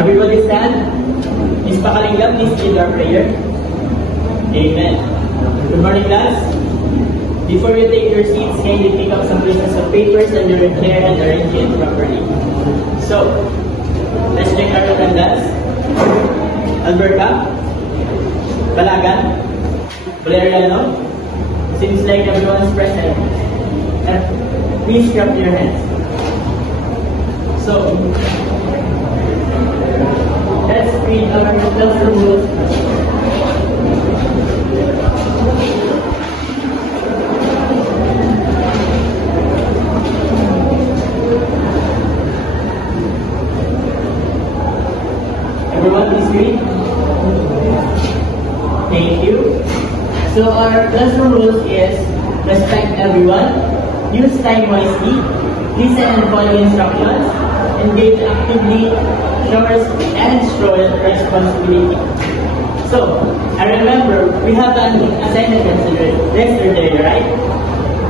Everybody stand. Miss Pakalinga, please lead our prayer. Amen. Good morning, class. Before you take your seats, kindly pick up some pieces of papers and your hair and arrange it properly. So, let's check our attendance. Alberta, Balagan, Valeriano. Seems like everyone's present. Please clap your hands. So, let's read our classroom rules. Everyone, please read. Thank you. So our classroom rules is respect everyone, use time wisely, listen and follow instructions, engage actively, and show responsibility. So, I remember we have an assignment yesterday, right?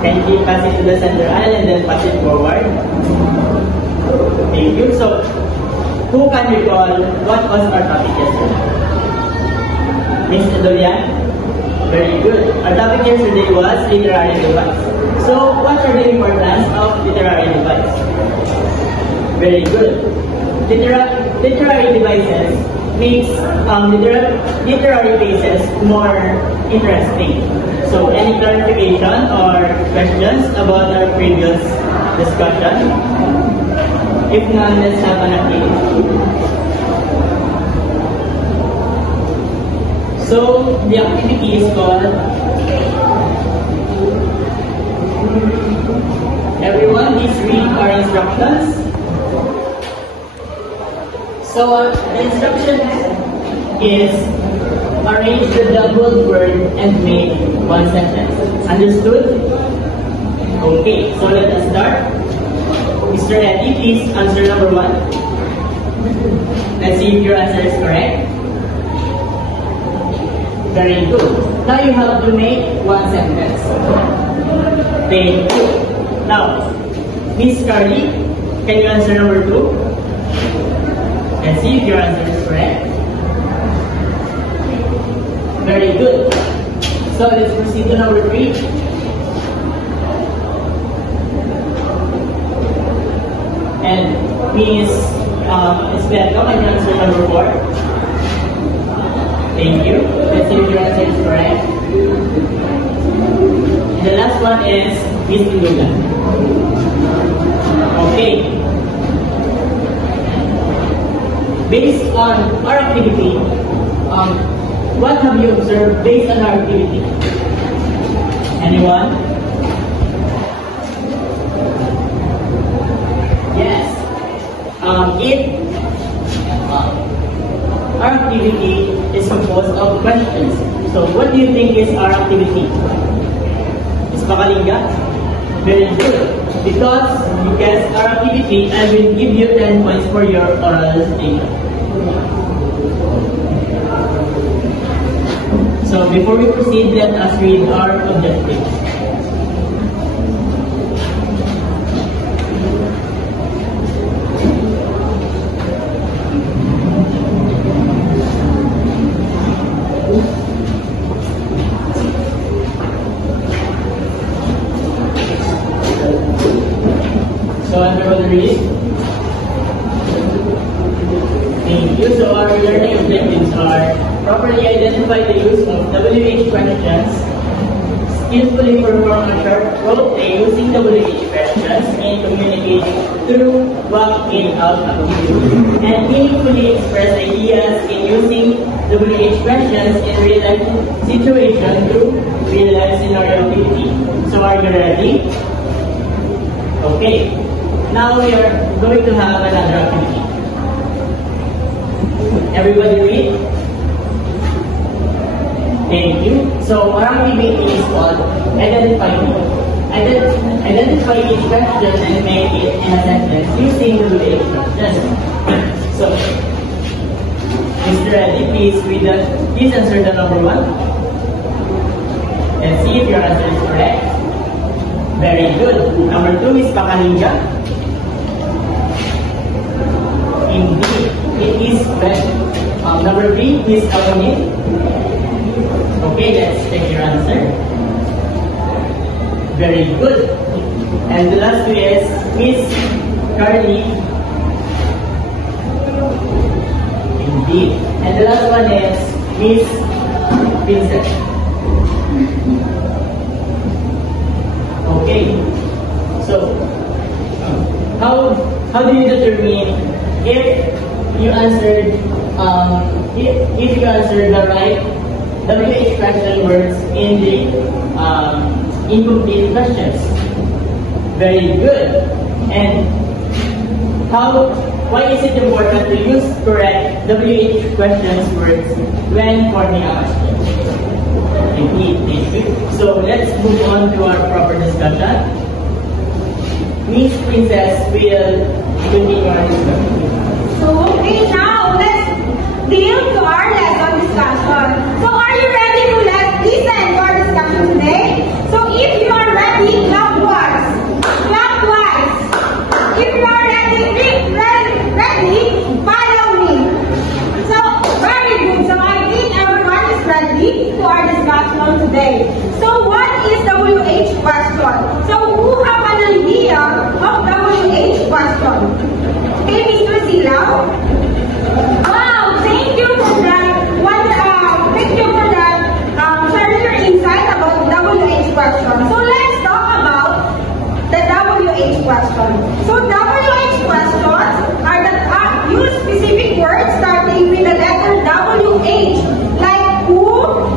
Can you pass it to the center aisle and then pass it forward? Thank you. So, who can recall what was our topic yesterday? Miss Dolian? Very good. Our topic yesterday was literary device. So, what are the importance of literary device? Very good. Literary devices makes literary cases more interesting. So, any clarification or questions about our previous discussion? If none, let's have an activity. So, the activity is called everyone, please read our instructions. So, the instruction is arrange the doubled word and make one sentence. Understood? Okay, so let us start. Mr. Eddie, please answer number 1. Let's see if your answer is correct. Very good. Now you have to make one sentence. Thank you. Now, Miss Carly, can you answer number 2? Let's see if your answer is correct. Very good. So let's proceed to number 3. And Miss Esberto, can you answer number 4? Thank you. Let's see if your answer is correct. And the last one is Miss Lula. Okay. Based on our activity, what have you observed based on our activity? Anyone? Yes. Our activity is composed of questions. So, what do you think is our activity? Ms. Pakalinga? Very good. Because you guessed our activity, I will give you 10 points for your oral statement. So, before we proceed, let us read our objectives. So, everyone read? Thank you. So, our learning objectives are properly identify the use of WH questions, skillfully perform a short role play using WH questions, and communicate through walk-in-out activities, and meaningfully express ideas in using WH questions in real-life situation through real-life scenario activity. So, are you ready? Okay. Now we are going to have another activity. Everybody read? Thank you. So our activity is called identify each question and make it in a sentence using the WH questions. So, Mr. Reddy, please answer the number 1. Let's see if your answer is correct. Very good. Number 2 is Pakalinga. Indeed, it is When number B, Miss Alvin. Okay, let's check your answer. Very good. And the last two is Miss Carly. Indeed. And the last one is Miss Vincent. Okay. So, how do you determine if you answered if you answered the right WH fraction words in the incomplete questions? Very good. And why is it important to use correct WH questions words when forming a question? Indeed. So let's move on to our proper discussion. Miss Princess will continue our discussion. So okay, now let's deal to our lesson discussion. So are you ready to listen to our discussion today? So if you are ready, clap once, clap twice. If you are ready, follow me. So very good. So I think everyone is ready to our discussion today. So what is WH question? So who have an idea of WH question? Okay, Mr. Silaw? Wow, thank you for that. Sharing your insight about WH question. So let's talk about the WH question. So WH questions are use specific words starting with the letter WH, like who,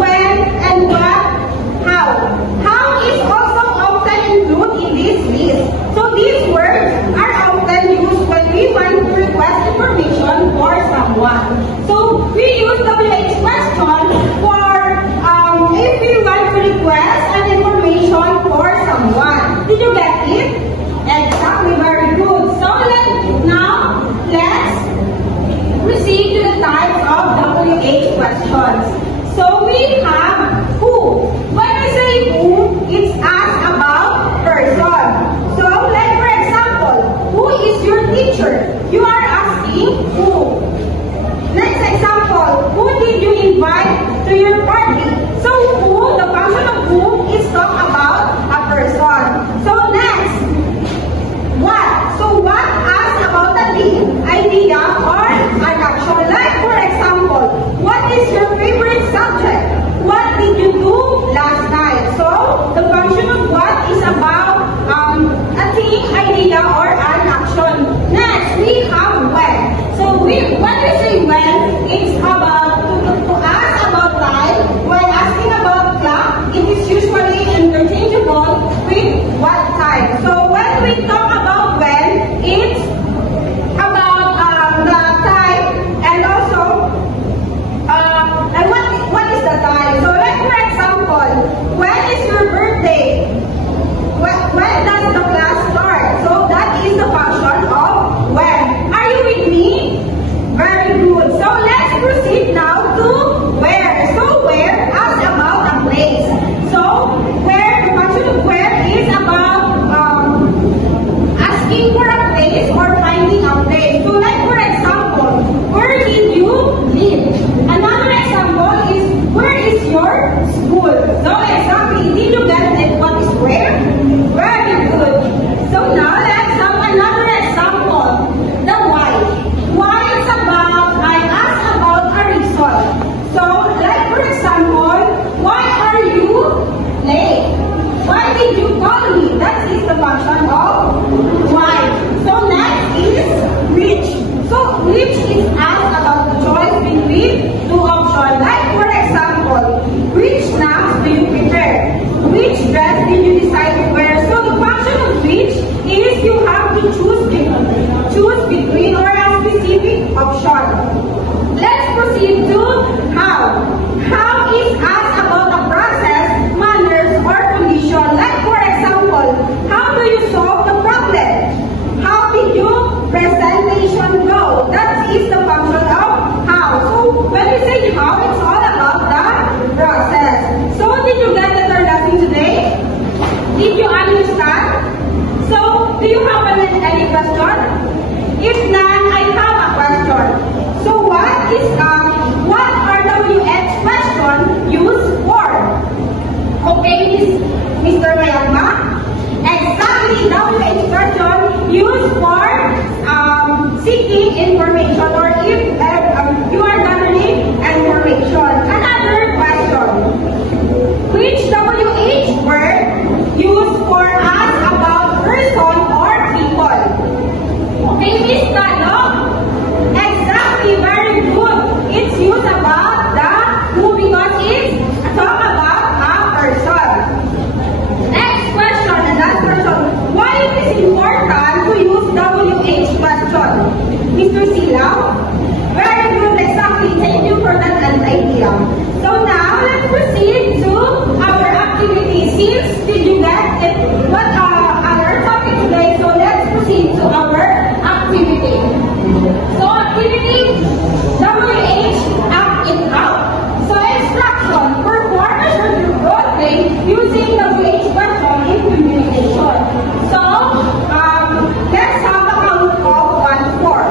when, and what, how. How is also often included in this list. So these words are often used when we want to request information for someone. So we use WH question for if we want to request an information for someone. Did you get it? Exactly, very good. So let's proceed to the types of WH questions. So we have who. When we say who, it's asked about person. So like for example, who is your teacher? You are asking who. Next example, who did you invite to your party? So who, the function of who is talk about a person. So next, what? So what asks about the idea or an action. Like for example, what is your favorite subject? What did you do last night? So the function of what is about a thing, idea, or an action. Next, we have when. So when we say when, it's about to ask about time. When asking about clock, it is usually interchangeable with what time. So when we talk about when, it's about the time and also and what is the time. So like for example, when is your birthday? When does the class start? So that is the function of when. Are you with me? Very good. So let's proceed now to where. So where asks about a place. So where, the function of where is about asking for a place or finding a place. So like for example, where did you live? Another example is where is your school? So exactly, did you get it? What is where? Very good. So now let's have another example. The why. Why is about, I asked about a reason. So like for example, why are you late? Why did you call me? That is the function of why. So next is which. So which is asked about the choice between two options. Like for example, which snacks do you prepare? Which dress did you decide to wear? So the function of which is you have to choose between or a specific option. Let's proceed to how. How is asked about a process, manners, or condition. Like for example, how do you solve the problem? How did your presentation go? That is the function of how. So when we say how, it's all about the process. So did you get the third lesson today? Did you understand? So do you have any question? If none, I have a question. So what Very good, exactly. Thank you for that idea. So now, let's proceed to our activity. Since did you get it, what our topic today, so let's proceed to our activity. So activity WH, act it out. So instruction, perform a short group role play using WH question in communication. So, let's have a count of 1 to 4.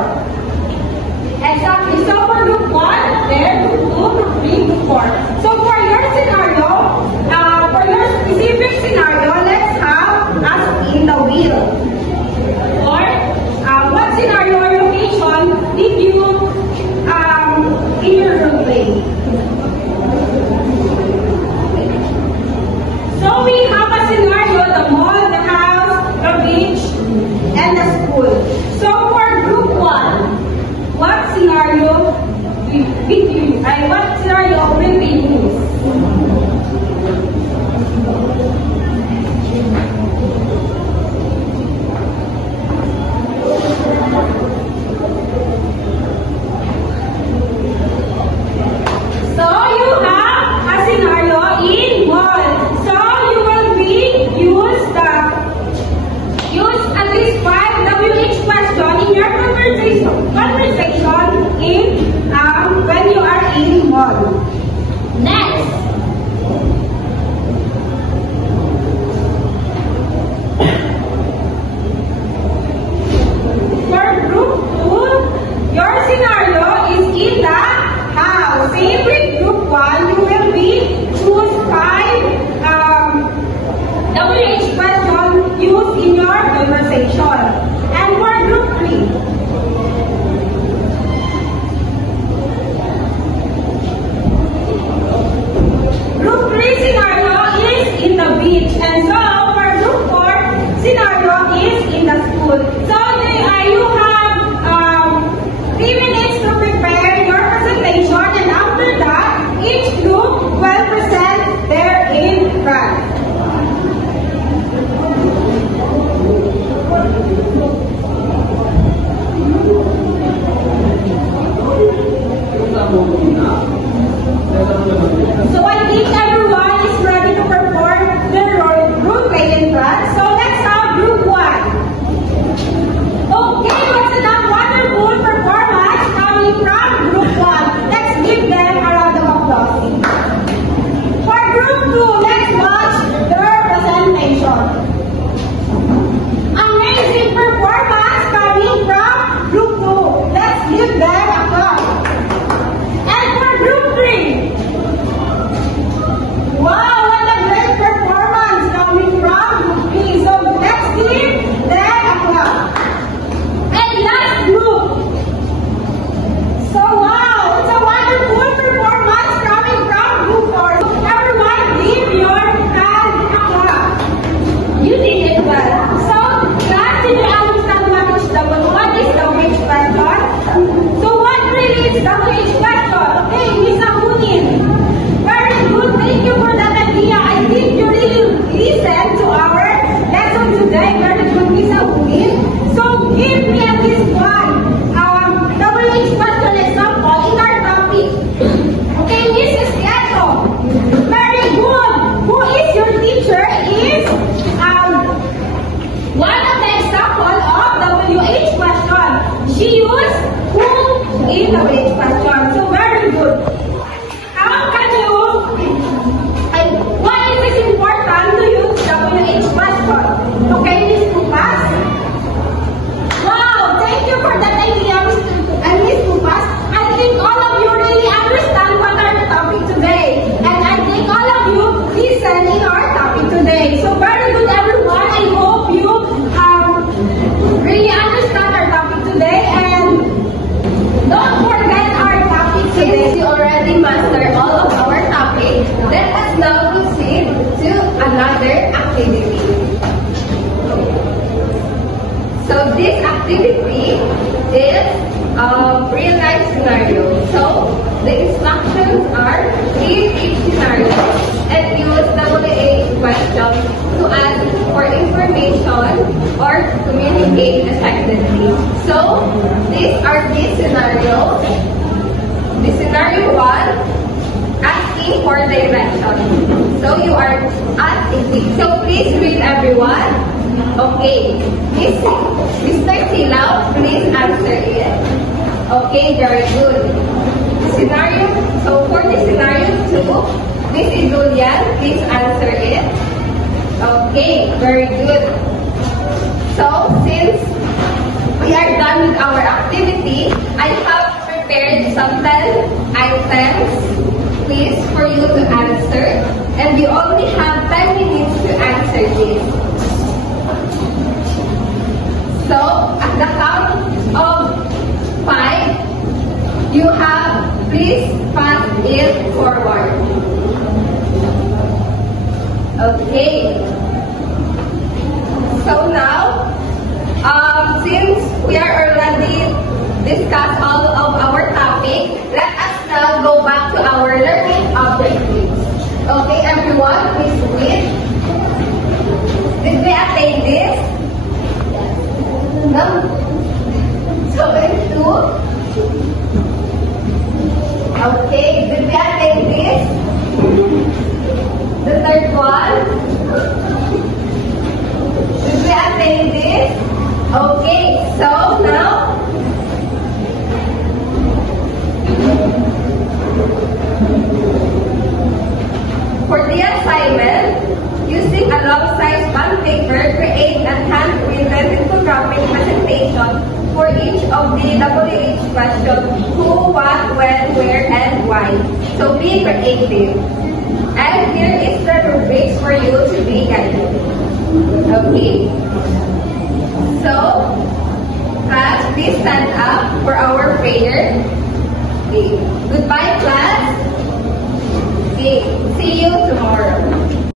Exactly. So for group 1, there, group 2, group 3, group 4. So for your scenario, for your specific scenario, let's have us in the wheel. Or what scenario or location did you in your role play? So we have a scenario, the mall, the house, the beach, and the school. So for group 1, what scenario will we use? So you have a scenario in mall. So you will use at least 5 WH question in your conversation in when you are in mall. Next. For group 2, your scenario is in the house. Same with group 1, you will choose 5 WH question used in your conversation. And for group 3, group 3 scenario is in the beach, and so for group 4 scenario is in the school. So you have 3 minutes to prepare your presentation, and after that, each group will present their in front. So I think everyone is ready to perform the role play in class. So let's have group 1. Okay, what's that wonderful performance coming from group 1? Let's give them a round of applause. For group 2, let's watch their presentation. Amazing performance coming from group 2. Let's give them applause. And for group 3, wow, what a great performance coming from group 3. So let's give them applause. And last group. So wow, it's a wonderful performance coming from group 4. Everyone give your hand applause. You did it well. So class, did you understand what is the WH question? So what really is WH question? Okay, Miss Ahunin. Very good. Thank you for that idea. I think you really listened to our lesson today. Very good, Miss Ahunin. So give me at least one WH question example in our topic. Okay, Mrs. Quieto. Very good. Who is your teacher is one of the example of WH question. She used who in WH question. So very good. How can you, why is it important to use WH question? Okay, Ms. Pupas? Wow, thank you for that idea, Ms. Pupas. I think all of you really understand what our topic today. And I think all of you listen in our topic today. So very good, everyone. I hope you really understand our topic today. And don't forget our topic today. Since you already mastered all of our topics, let us now proceed to another activity. So this activity is a real life scenario. So the instructions are read each scenario and use WH questions to ask for information or communicate effectively. So these are the scenarios Okay. Mr. Silaw, please answer it. Okay, very good. Scenario, so for the scenario 2, this is Julian, please answer it. Okay, very good. So, since we are done with our activity, I have prepared some 10 items, please, for you to answer. And you only have 10 minutes to answer this. So, at the count of 5, you have, please pass it forward. Okay. So now, since we are already discussed all of our topic, let us now go back to our learning objectives. Okay, everyone, please read. Did we attain this? No? So, it's 2. Okay, did we attain this? The third one? Did we attain this? Okay, so now, for the assignment, using a long-size bond paper, create a hand-printed infographic presentation for each of the WH questions: who, what, when, where, and why. So be creative. And here is the rubrics for you to be guided. Okay. So, class, please stand up for our prayer. Okay. Goodbye, class. Okay. See you tomorrow.